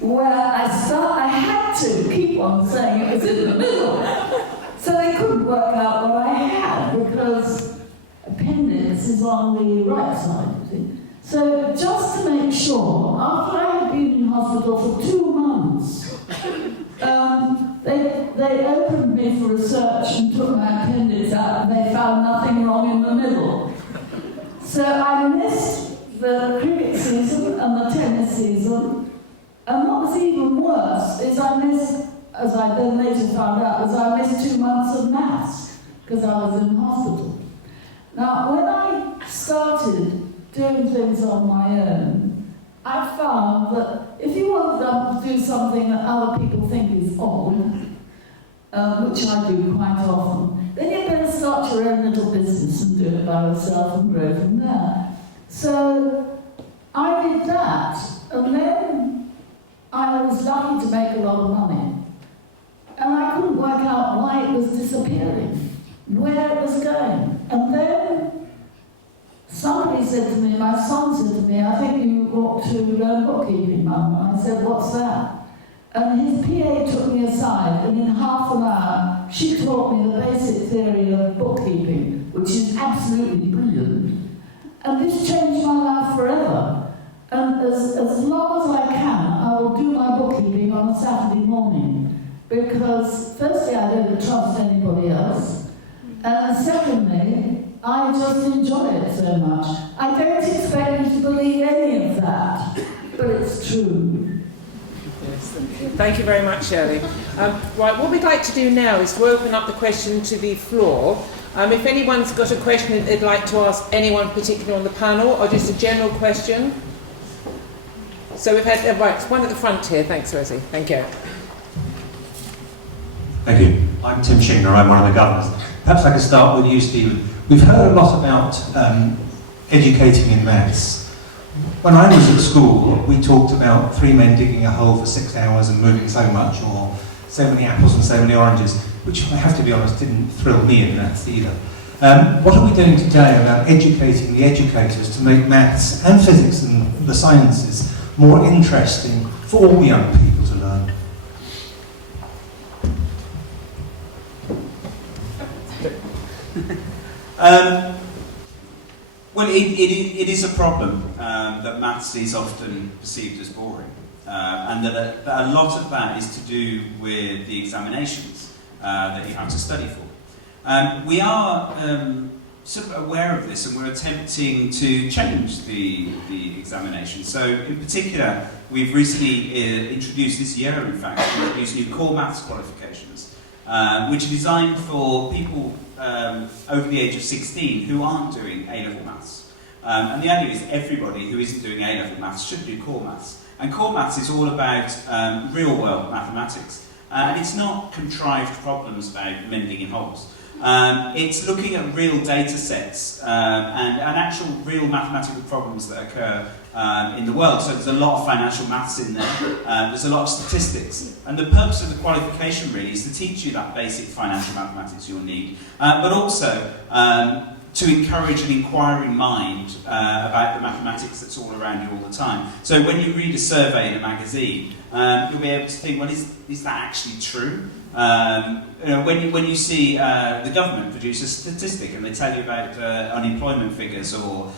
where I had to keep on saying it was in the middle. So they couldn't work out what I had because appendix is on the right side. So just to make sure, after I had been in hospital for 2 months, they opened me for research and took my appendix out and they found nothing wrong in the middle. So I missed the cricket season and the tennis season. And what was even worse is I missed, as I then later found out, was I missed 2 months of maths because I was in hospital. Now, when I started doing things on my own, I found that if you want to do something that other people think is odd, which I do quite often, then you better start your own little business and do it by yourself and grow from there. So I did that, and then I was lucky to make a lot of money. And I couldn't work out why it was disappearing, where it was going. And then somebody said to me, my son said to me, I think you ought to learn bookkeeping, Mum. And I said, what's that? And his PA took me aside, and in half an hour, she taught me the basic theory of bookkeeping, which is absolutely brilliant. And this changed my life forever. And as long as I can, I will do my bookkeeping on a Saturday morning. Because firstly, I don't trust anybody else. And secondly, I just enjoy it so much. I don't expect you to believe any of that, but it's true. Yes, thank you very much, Shirley. Right, what we'd like to do now is to open up the question to the floor. If anyone's got a question that they'd like to ask anyone particularly on the panel, or just a general question. So we've had, right, one at the front here. Thanks, Rosie. Thank you. Thank you. I'm Tim Shingner. I'm one of the governors. Perhaps I could start with you, Stephen. We've heard a lot about educating in maths. When I was at school, we talked about 3 men digging a hole for 6 hours and moving so much, or so many apples and so many oranges, which I have to be honest didn't thrill me in maths either. What are we doing today about educating the educators to make maths and physics and the sciences more interesting for all young people to learn? Well, it is a problem that maths is often perceived as boring, and that a lot of that is to do with the examinations that you have to study for. We are sort of aware of this, and we're attempting to change the examination. So, in particular, we've recently introduced this year, in fact, introduced new core maths qualifications, which are designed for people over the age of 16 who aren't doing A-level maths. And the idea is everybody who isn't doing A-level maths should do core maths. And core maths is all about real-world mathematics. And it's not contrived problems about mending in holes. It's looking at real data sets and actual real mathematical problems that occur in the world. So there's a lot of financial maths in there, there's a lot of statistics. And the purpose of the qualification really is to teach you that basic financial mathematics you'll need, but also to encourage an inquiring mind about the mathematics that's all around you all the time. So when you read a survey in a magazine, you'll be able to think, well, is that actually true? When you see the government produce a statistic and they tell you about unemployment figures or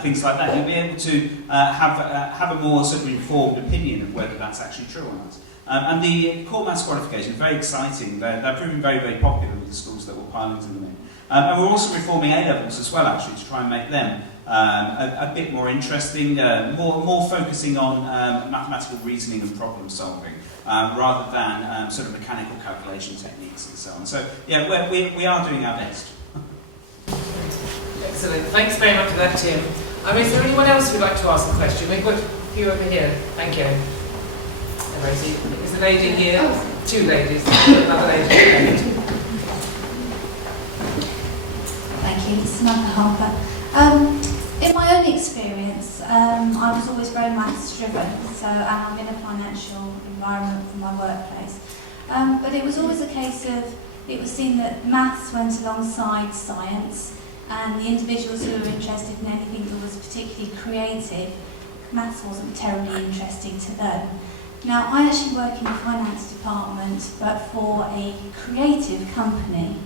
things like that, you'll be able to have a more sort of informed opinion of whether that's actually true or not. And the core maths qualification is very exciting. They're proving very, very popular with the schools that will pile into them in. And we're also reforming A-levels as well, actually, to try and make them a bit more interesting, more focusing on mathematical reasoning and problem solving, rather than sort of mechanical calculation techniques and so on. So, yeah, we are doing our best. Excellent. Thanks very much for that, Tim. Is there anyone else who'd like to ask a question? We've got a few over here. Thank you. Rosie, is the lady here? Oh. 2 ladies. Another lady. Thank you. Samantha Harper. In my own experience, I was always very maths driven, and I'm in a financial environment for my workplace. But it was always a case of, it was seen that maths went alongside science, and the individuals who were interested in anything that was particularly creative, maths wasn't terribly interesting to them. Now, I actually work in the finance department, but for a creative company.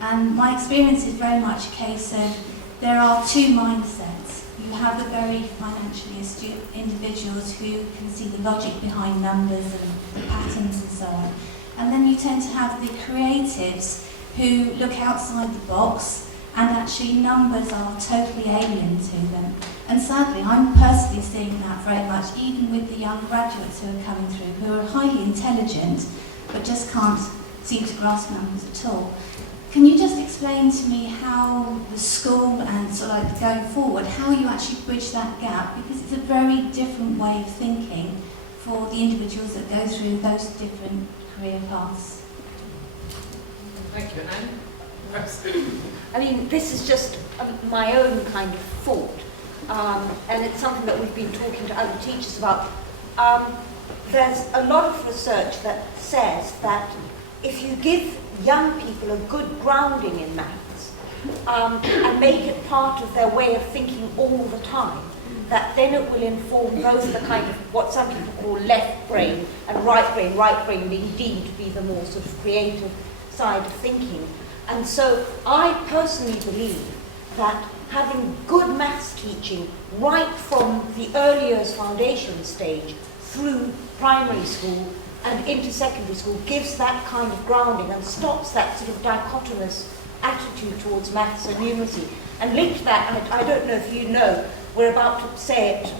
And my experience is very much a case of, there are 2 mindsets. You have the very financially astute individuals who can see the logic behind numbers and the patterns and so on. And then you tend to have the creatives who look outside the box, and actually numbers are totally alien to them. And sadly, I'm personally seeing that very much, even with the young graduates who are coming through, who are highly intelligent, but just can't seem to grasp numbers at all. Can you just explain to me how the school and sort of like going forward, how you actually bridge that gap? Because it's a very different way of thinking for the individuals that go through those different career paths. Thank you, Anne. I mean, this is just my own kind of thought, and it's something that we've been talking to other teachers about. There's a lot of research that says that if you give young people a good grounding in maths and make it part of their way of thinking all the time, that then it will inform both the kind of what some people call left brain and right brain indeed be the more sort of creative side of thinking. And so I personally believe that having good maths teaching right from the early years foundation stage through primary school and into secondary school gives that kind of grounding and stops that sort of dichotomous attitude towards maths and numeracy. And linked to that, I don't know if you know, we're about to say it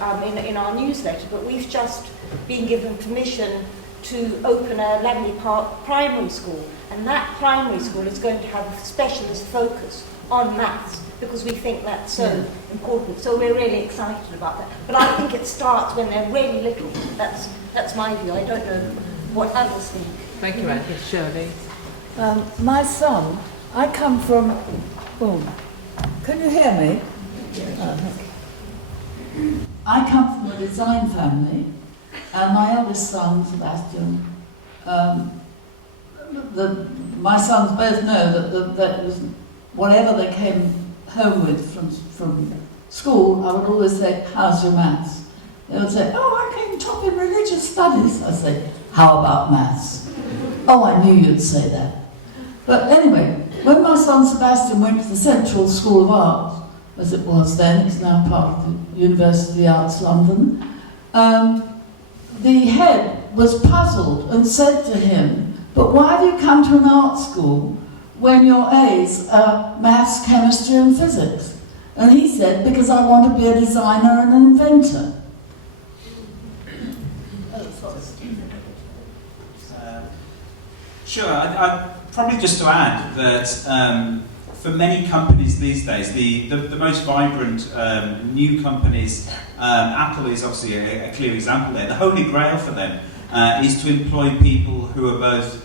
in our newsletter, but we've just been given permission to open a Langley Park primary school, and that primary school is going to have a specialist focus on maths because we think that's so important. So we're really excited about that. But I think it starts when they're really little. That's my view. I don't know what others think. Thank you, Anne. Yes, Shirley. My son I come from... Oh, can you hear me? I come from a design family, and my eldest son, Sebastian, my sons both know that was, whatever they came home with from school, I would always say, how's your maths? They would say, oh, I came top in religious studies. I say, how about maths? Oh, I knew you'd say that. But anyway, when my son Sebastian went to the Central School of Art, as it was then, it's now part of the University of the Arts London, the head was puzzled and said to him, but why have you come to an art school when your A's are maths, chemistry and physics? And he said, because I want to be a designer and an inventor. Sure, I probably just to add that for many companies these days, the most vibrant new companies, Apple is obviously a clear example there. The holy grail for them is to employ people who are both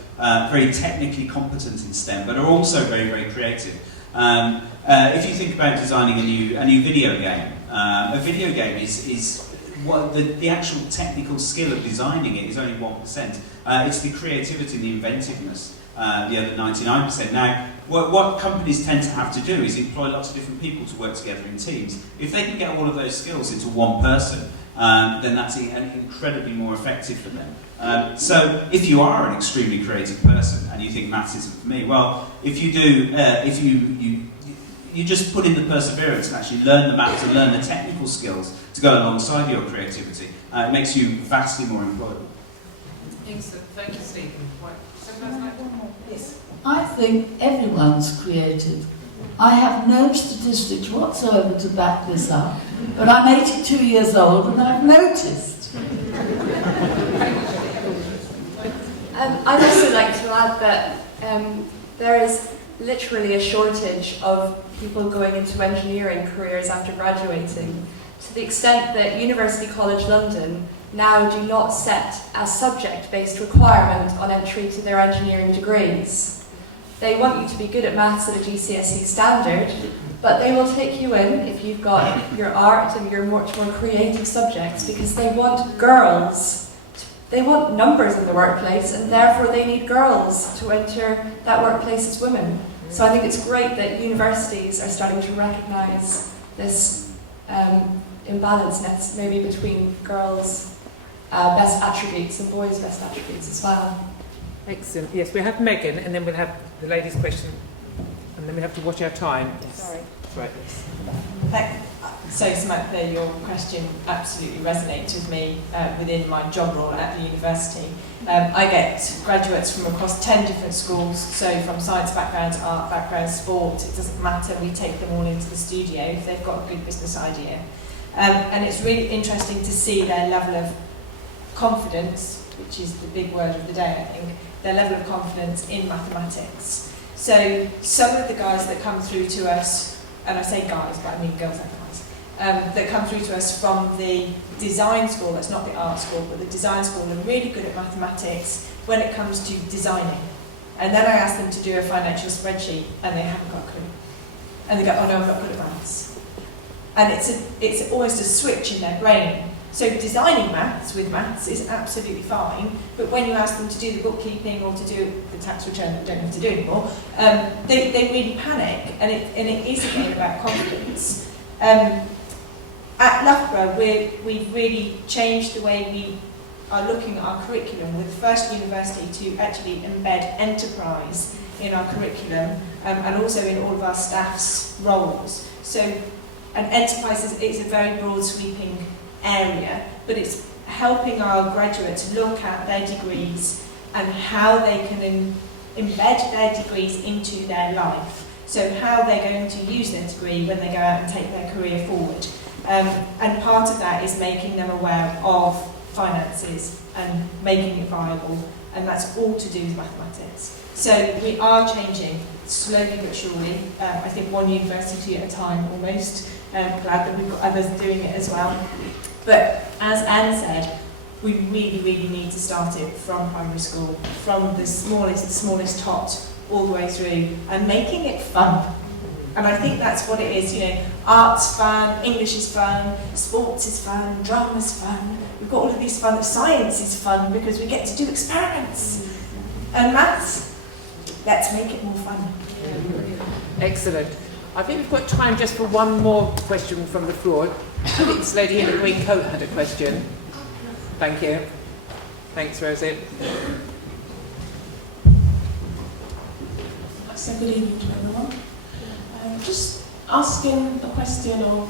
very technically competent in STEM, but are also very, very creative. If you think about designing a new video game, a video game is what the actual technical skill of designing it is only 1%. It's the creativity and the inventiveness, the other 99%. Now, what companies tend to have to do is employ lots of different people to work together in teams. If they can get all of those skills into one person, then that's incredibly more effective for them. So if you are an extremely creative person and you think maths isn't for me, well, if you do, if you just put in the perseverance and actually learn the maths and learn the technical skills to go alongside your creativity, it makes you vastly more employable. Excellent. Thank you, Stephen. Yes. I think everyone's creative. I have no statistics whatsoever to back this up, but I'm 82 years old and I've noticed. I'd also like to add that there is literally a shortage of people going into engineering careers after graduating, to the extent that University College London now do not set a subject-based requirement on entry to their engineering degrees. They want you to be good at maths at a GCSE standard, but they will take you in if you've got your art and your much more creative subjects, because they want girls. They want numbers in the workplace, and therefore they need girls to enter that workplace as women. So I think it's great that universities are starting to recognise this imbalance maybe between girls' best attributes and boys' best attributes as well. Excellent. Yes, we have Megan, and then we'll have the ladies' question, and then we have to watch our time. Yes. Sorry. Right. So Samantha, your question absolutely resonates with me within my job role at the university. I get graduates from across 10 different schools, so from science backgrounds, art backgrounds, sport, it doesn't matter, we take them all into the studio if they've got a good business idea. And it's really interesting to see their level of confidence, which is the big word of the day, I think, their level of confidence in mathematics. So some of the guys that come through to us, and I say guys, but I mean girls and guys, that come through to us from the design school, that's not the art school, but the design school, are really good at mathematics when it comes to designing. And then I ask them to do a financial spreadsheet, and they haven't got a clue. And they go, oh no, I'm not good at maths. And it's almost a switch in their brain. So designing maths with maths is absolutely fine, but when you ask them to do the bookkeeping or to do the tax return that they don't have to do anymore, they really panic, and it is again about confidence. At Loughborough, we've really changed the way we are looking at our curriculum. We're the first university to actually embed enterprise in our curriculum, and also in all of our staff's roles. So an enterprise is a very broad sweeping area, but it's helping our graduates look at their degrees and how they can embed their degrees into their life. So how they're going to use their degree when they go out and take their career forward. And part of that is making them aware of finances and making it viable, and that's all to do with mathematics. So we are changing slowly but surely. I think one university at a time almost. Glad that we've got others doing it as well. But as Anne said, we really, really need to start it from primary school, from the smallest tot all the way through and making it fun. And I think that's what it is, you know, art's fun, English is fun, sports is fun, drama's fun. We've got all of these fun, science is fun because we get to do experiments. And maths, let's make it more fun. Excellent. I think we've got time just for one more question from the floor. I think this lady in the green coat had a question. Thank you. Thanks, Rosie. So good evening to everyone. Just asking the question of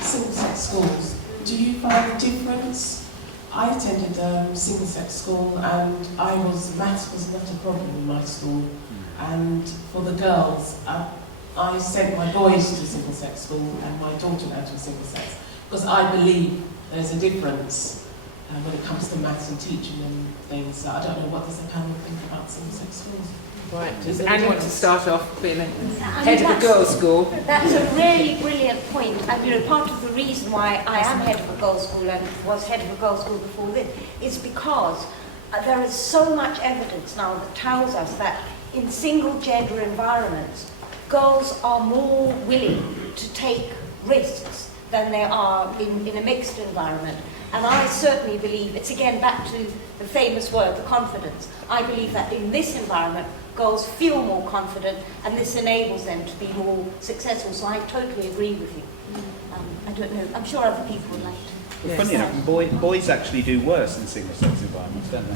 single-sex schools. Do you find a difference? I attended single-sex school and maths was not a problem in my school. And for the girls, I sent my boys to single-sex school and my daughter now to single-sex because I believe there's a difference when it comes to maths and teaching them things. I don't know, what does the panel think about single-sex schools? Right, does Anne want to start off being head of a girls' school? That's a really brilliant point. And you know, part of the reason why I am head of a girls' school and was head of a girls' school before this is because there is so much evidence now that tells us that in single-gender environments, girls are more willing to take risks than they are in a mixed environment. And I certainly believe, it's again back to the famous word, the confidence. I believe that in this environment, girls feel more confident and this enables them to be more successful. So I totally agree with you. I don't know, I'm sure other people would like to. Well, funny enough, boys actually do worse in single-sex environments, don't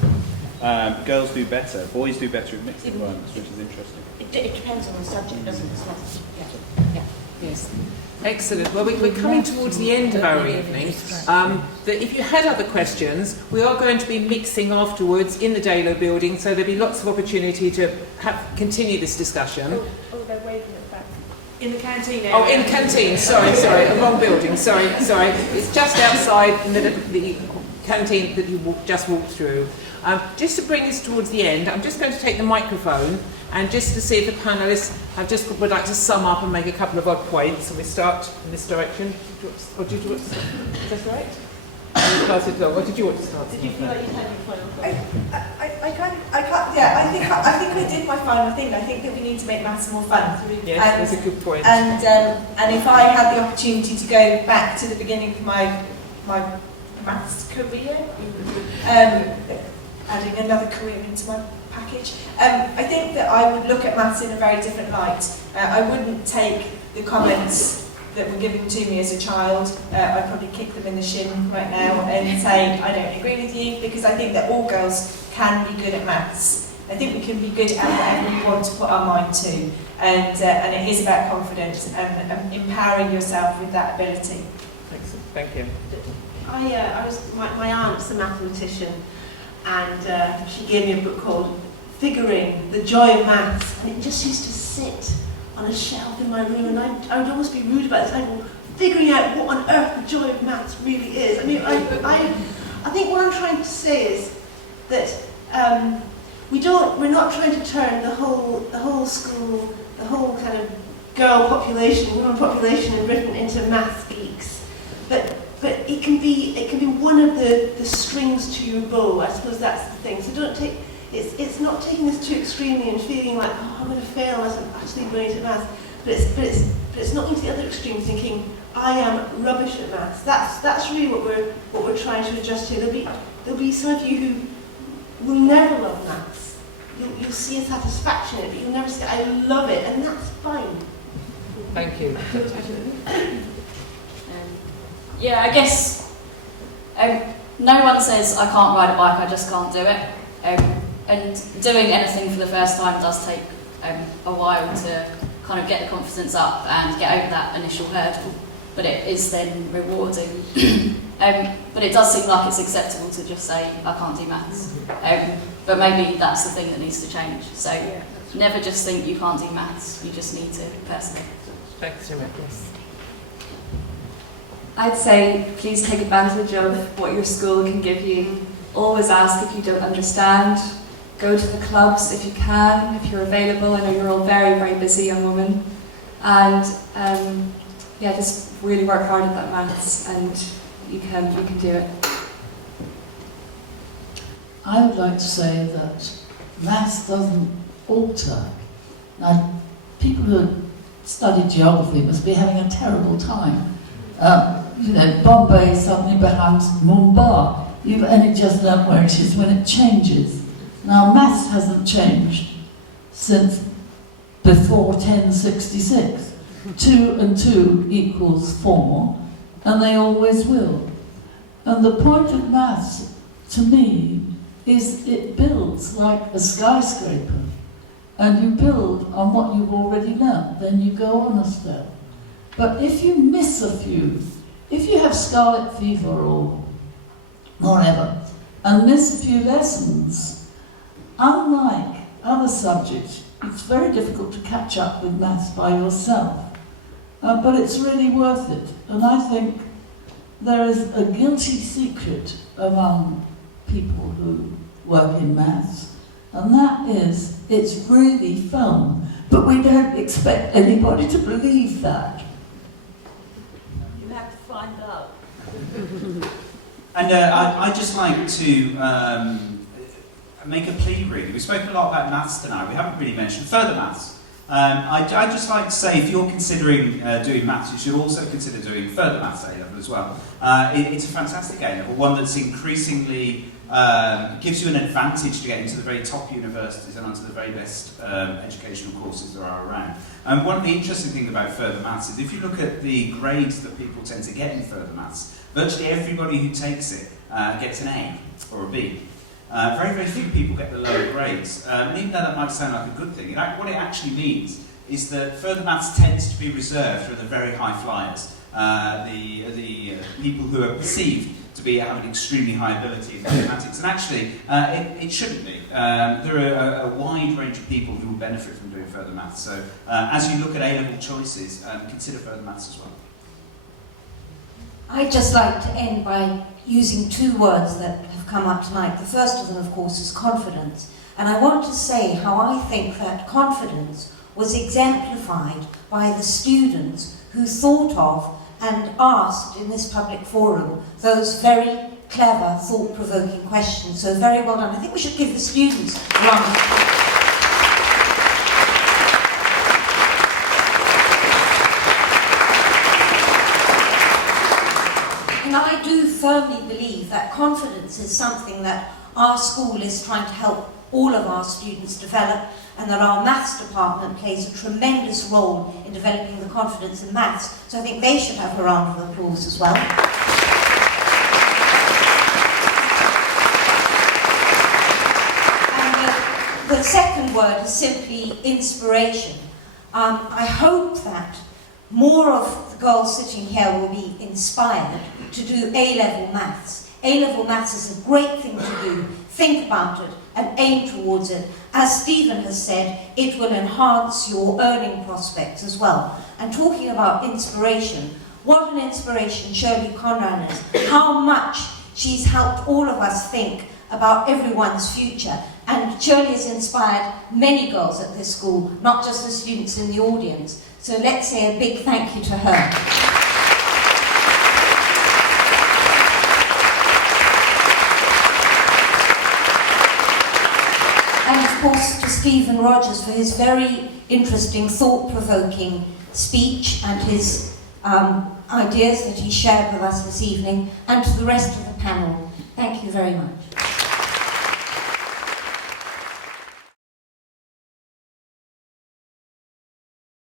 they? Girls do better. Boys do better in mixed environments, which is interesting. It depends on the subject, doesn't it? Yeah. Yes. Excellent. Well, we're coming towards the end of our evening. If you had other questions, we are going to be mixing afterwards in the Dalo building, so there'll be lots of opportunity to continue this discussion. Oh, they're waving it back. In the canteen area. Oh, in canteen. Sorry, wrong building. Sorry. It's just outside the canteen that you just walked through. Just to bring us towards the end, I'm just going to take the microphone and just to see if the panellists would like to sum up and make a couple of odd points. So we start in this direction. Or did you want to start? Is that right? Or did you want to start? Did you feel like you had your final point? I think I did my final thing. I think that we need to make maths more fun. Yes, that's a good point. And if I had the opportunity to go back to the beginning of my maths career, adding another career into my package, I think that I would look at maths in a very different light. I wouldn't take the comments that were given to me as a child, I'd probably kick them in the shin right now and say, I don't agree with you, because I think that all girls can be good at maths. I think we can be good at whatever we want to put our mind to, and it is about confidence and empowering yourself with that ability. Excellent. Thank you. My aunt's a mathematician, and she gave me a book called Figuring, The Joy of Maths, and it just used to sit on a shelf in my room, and I would almost be rude about this. I was figuring out what on earth the joy of maths really is. I mean, I think what I'm trying to say is that we're not trying to turn the whole school, the whole kind of girl population, women population in Britain into maths geeks, but it can be one of the strings to your bow. I suppose that's the thing. So don't take. It's not taking this too extremely and feeling like, oh, I'm going to fail unless I'm actually brilliant at maths. But it's not going to the other extreme, thinking I am rubbish at maths. That's really what we're trying to adjust to. There'll be some of you who will never love maths. You'll see a satisfaction in it, but you'll never say I love it, and that's fine. Thank you. Yeah, I guess no one says I can't ride a bike, I just can't do it. And doing anything for the first time does take a while to kind of get the confidence up and get over that initial hurdle, but it is then rewarding. But it does seem like it's acceptable to just say, I can't do maths. But maybe that's the thing that needs to change. So never just think you can't do maths, you just need to persevere. Thanks so much. Yes. I'd say please take advantage of what your school can give you. Always ask if you don't understand. Go to the clubs if you can, if you're available. I know you're all very, very busy young women. And just really work hard at that maths, and you can do it. I would like to say that maths doesn't alter Now, people who studied geography must be having a terrible time. Bombay suddenly becomes Mumbai. You've only just learnt where it is when it changes. Now, maths hasn't changed since before 1066. 2 and 2 equals 4, and they always will. And the point of maths, to me, is it builds like a skyscraper. And you build on what you've already learnt, then you go on a step. But if you miss a few, if you have scarlet fever or whatever, and miss a few lessons, unlike other subjects, it's very difficult to catch up with maths by yourself. But it's really worth it. And I think there is a guilty secret among people who work in maths, and that is, it's really fun. But we don't expect anybody to believe that. You have to find out. And I'd just like to make a plea, really. We've spoken a lot about maths tonight. We haven't really mentioned further maths. I'd just like to say, if you're considering doing maths, you should also consider doing further maths A-level as well. It's a fantastic A-level, one that's increasingly gives you an advantage to get into the very top universities and onto the very best educational courses there are around. And one of the interesting things about further maths is if you look at the grades that people tend to get in further maths, virtually everybody who takes it gets an A or a B. Very, very few people get the lower grades. And even though that might sound like a good thing, what it actually means is that further maths tends to be reserved for the very high flyers, the people who are perceived to be having extremely high ability in mathematics. And actually, it shouldn't be. There are a wide range of people who will benefit from doing further maths. So as you look at A-level choices, consider further maths as well. I'd just like to end by using two words that have come up tonight. The first of them, of course, is confidence. And I want to say how I think that confidence was exemplified by the students who thought of and asked in this public forum those very clever, thought-provoking questions. So very well done. I think we should give the students a round of applause. And I do firmly believe that confidence is something that our school is trying to help all of our students develop, and that our maths department plays a tremendous role in developing the confidence in maths. So I think they should have a round of applause as well. And the second word is simply inspiration. I hope that more of the girls sitting here will be inspired to do A-level maths. A-level maths is a great thing to do. Think about it and aim towards it. As Stephen has said, it will enhance your earning prospects as well. And talking about inspiration, what an inspiration Shirley Conran is. How much she's helped all of us think about everyone's future. And Shirley has inspired many girls at this school, not just the students in the audience. So let's say a big thank you to her. And of course to Stephen Rogers for his very interesting, thought-provoking speech and his ideas that he shared with us this evening, and to the rest of the panel. Thank you very much.